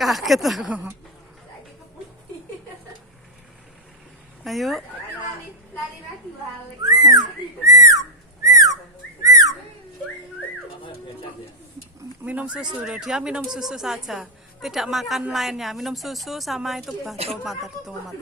Kaget aku. Ayo. Minum susu loh, dia minum susu saja, tidak makan lainnya, minum susu sama itu tomat.